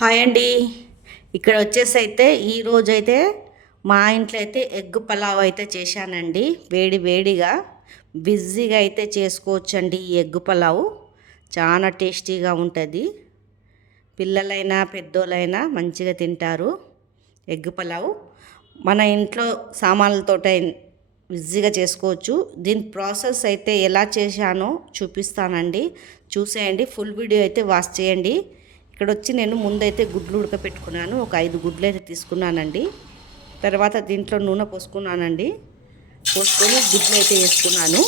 Hi అండి. ఇక్కడ వచ్చేసి అయితే ఈరోజైతే మా ఇంట్లో అయితే ఎగ్ పలావ్ అయితే చేశానండి. వేడి వేడిగా బిజీగా అయితే చేసుకోవచ్చండి. ఈ ఎగ్ పలావ్ చాలా టేస్టీగా ఉంటుంది. పిల్లలైనా పెద్దోళ్ళైనా మంచిగా తింటారు. ఎగ్ పలావ్ మన ఇంట్లో సామాన్లతో ఈజీగా చేసుకోవచ్చు. దీని ప్రాసెస్ అయితే ఎలా చేశానో చూపిస్తానండి. చూసేయండి. ఫుల్ వీడియో అయితే వాచ్ చేయండి. ఇక్కడ వచ్చి నేను ముందైతే గుడ్లు ఉడకపెట్టుకున్నాను. ఒక 5 గుడ్లు అయితే తీసుకున్నానండి. తర్వాత దీంట్లో నూనె పోసుకున్నానండి. పోసుకొని గుడ్లు అయితే వేసుకున్నాను.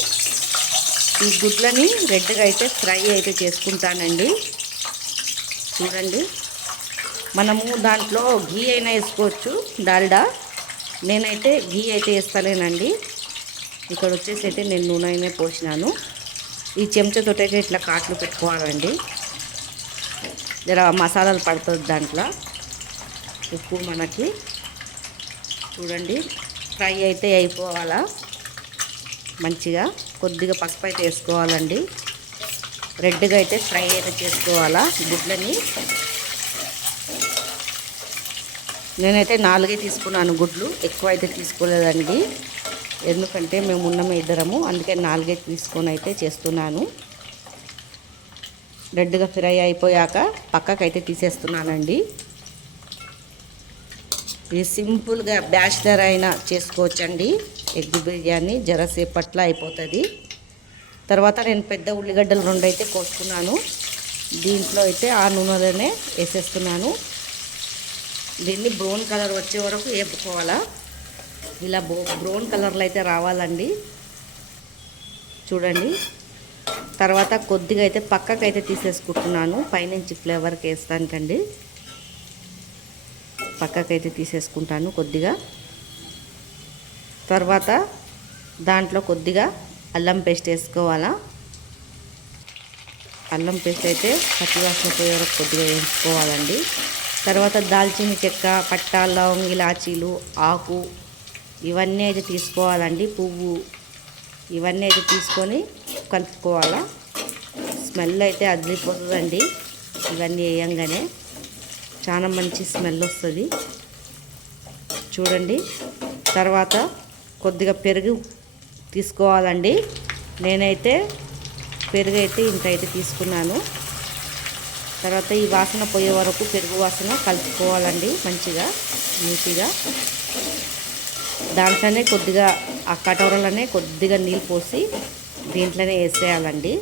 ఈ గుడ్లని రెడ్గా అయితే ఫ్రై అయితే చేసుకుంటానండి. చూడండి, మనము దాంట్లో ఘీ అయినా వేసుకోవచ్చు, డాల్డా. నేనైతే ఘీ అయితే వేస్తలేనండి. ఇక్కడ వచ్చేసి అయితే నేను నూనె అయినా పోసినాను. ఈ చెంచాతోటి అయితే ఇట్లా కాట్లు పెట్టుకోవాలండి. జర మసాలాలు పడుతుంది దాంట్లో. ఉప్పు మనకి చూడండి ఫ్రై అయితే అయిపోవాలా మంచిగా. కొద్దిగా పసుపు అయితే వేసుకోవాలండి. రెడ్గా అయితే ఫ్రై అయితే చేసుకోవాలా గుడ్లని. నేనైతే 4 తీసుకున్నాను గుడ్లు, ఎక్కువ అయితే తీసుకోలేదండి. ఎందుకంటే మేము ఉన్నాము ఇద్దరము, అందుకే 4 తీసుకొని అయితే చేస్తున్నాను. రెడ్గా ఫ్రై అయిపోయాక పక్కకైతే తీసేస్తున్నానండి. ఇది సింపుల్గా బ్యాచిలర్ అయినా చేసుకోవచ్చండి. ఎగ్ బిర్యానీ జరసేపట్ల అయిపోతుంది. తర్వాత నేను పెద్ద ఉల్లిగడ్డలు 2 అయితే కోసుకున్నాను. దీంట్లో అయితే ఆ నూనెలోనే వేసేస్తున్నాను. దీన్ని బ్రౌన్ కలర్ వచ్చే వరకు వేపుకోవాలా. ఇలా బ్రౌన్ కలర్లో అయితే రావాలండి. చూడండి. తర్వాత కొద్దిగా అయితే పక్కకైతే తీసేసుకుంటున్నాను. పైనుంచి ఫ్లేవర్కి వేస్తానికండి పక్కకైతే తీసేసుకుంటాను కొద్దిగా. తర్వాత దాంట్లో కొద్దిగా అల్లం పేస్ట్ వేసుకోవాలా. అల్లం పేస్ట్ అయితే పచ్చివాసన పోయే వరకు కొద్దిగా వేసుకోవాలండి. తర్వాత దాల్చిన చెక్క, పట్టా, లవంగ, ఇలాచీలు, ఆకు ఇవన్నీ అయితే తీసుకోవాలండి. పువ్వు ఇవన్నీ అయితే తీసుకొని కలుపుకోవాలా. స్మెల్ అయితే అదిరిపోతుందండి. ఇవన్నీ వేయంగానే చాలా మంచి స్మెల్ వస్తుంది. చూడండి. తర్వాత కొద్దిగా పెరుగు తీసుకోవాలండి. నేనైతే పెరుగు అయితే ఇంత అయితే తీసుకున్నాను. తర్వాత ఈ వాసన పోయే వరకు పెరుగు వాసన కలుపుకోవాలండి మంచిగా నీట్గా. దాంట్లోనే కొద్దిగా ఆ కటోరలోనే కొద్దిగా నీళ్ళు పోసి దీంట్లోనే వేసేయాలండి.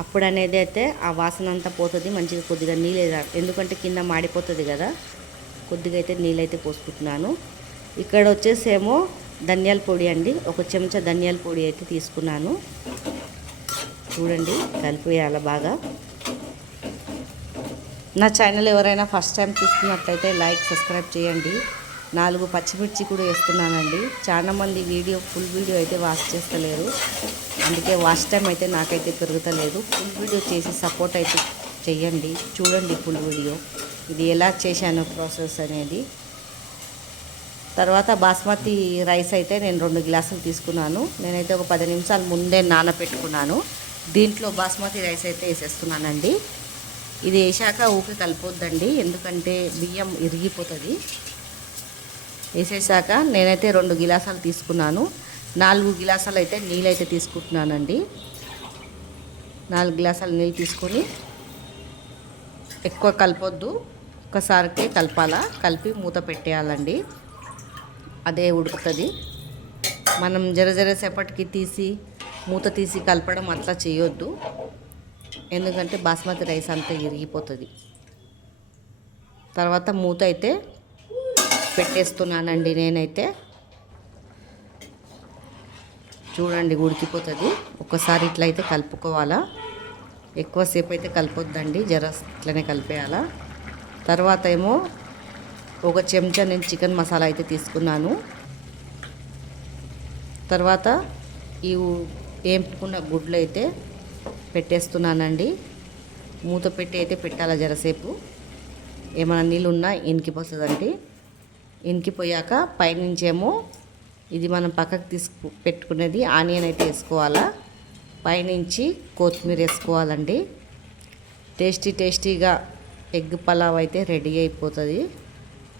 అప్పుడు అనేది అయితే ఆ వాసన అంతా పోతుంది మంచిగా. కొద్దిగా నీళ్ళు వేయాలి, ఎందుకంటే కింద మాడిపోతుంది కదా. కొద్దిగా అయితే నీళ్ళు అయితే పోసుకుంటున్నాను. ఇక్కడ వచ్చేసేమో ధనియాల పొడి అండి. 1 చెంచా ధనియాల పొడి అయితే తీసుకున్నాను. చూడండి, కలిపేయాలి బాగా. నా ఛానల్ ఎవరైనా ఫస్ట్ టైం చూస్తున్నట్లయితే లైక్, సబ్స్క్రైబ్ చేయండి. 4 పచ్చిమిర్చి కూడా వేస్తున్నానండి. చాలామంది ఫుల్ వీడియో అయితే వాచ్ చేస్తలేరు, అందుకే వాచ్ టైం అయితే నాకైతే పెరుగుతలేదు. ఫుల్ వీడియో చేసి సపోర్ట్ అయితే చెయ్యండి. చూడండి ఫుల్ వీడియో, ఇది ఎలా చేశాను ప్రాసెస్ అనేది. తర్వాత బాస్మతి రైస్ అయితే నేను 2 గ్లాసులు తీసుకున్నాను. నేనైతే ఒక 10 నిమిషాలు ముందే నానబెట్టుకున్నాను. దీంట్లో బాస్మతి రైస్ అయితే వేసేస్తున్నానండి. ఇది వేసాక ఊకే కలిపొద్దండి, ఎందుకంటే బియ్యం ఇరిగిపోతుంది. వేసేసాక నేనైతే 2 గిలాసాలు తీసుకున్నాను. 4 గిలాసాలు అయితే నీళ్ళు అయితే తీసుకుంటున్నానండి. 4 గ్లాసాలు నీళ్ళు తీసుకొని ఎక్కువ కలపొద్దు, ఒక్కసారికే కలపాలా. కలిపి మూత పెట్టేయాలండి, అదే ఉడుకుతుంది. మనం జర సేపటికి తీసి మూత తీసి కలపడం అట్లా చేయొద్దు, ఎందుకంటే బాస్మతి రైస్ అంతా ఇరిగిపోతుంది. తర్వాత మూత అయితే పెట్టేస్తున్నానండి నేనైతే. చూడండి, ఉడికిపోతుంది. ఒక్కసారి ఇట్లా అయితే కలుపుకోవాలా, ఎక్కువసేపు అయితే కలపొద్దండి, జర ఇట్లనే కలిపేయాలా. తర్వాత ఏమో 1 చెంచా నేను చికెన్ మసాలా అయితే తీసుకున్నాను. తర్వాత ఈ వేపుకున్న గుడ్లు అయితే పెట్టేస్తున్నానండి. మూత పెట్టి అయితే పెట్టాలా జరసేపు, ఏమైనా నీళ్ళు ఉన్నా ఇనికిపోతుందండి. ఇనికిపోయాక పైనుంచేమో ఇది మనం పక్కకు పెట్టుకునేది ఆనియన్ అయితే వేసుకోవాలా. పైనుంచి కొత్తిమీర వేసుకోవాలండి. టేస్టీగా ఎగ్ పలావ్ అయితే రెడీ అయిపోతుంది.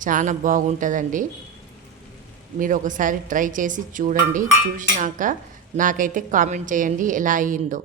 చాలా బాగుంటుందండి. మీరు ఒకసారి ట్రై చేసి చూడండి. చూసినాక నాకైతే కామెంట్ చేయండి ఎలా అయ్యిందో.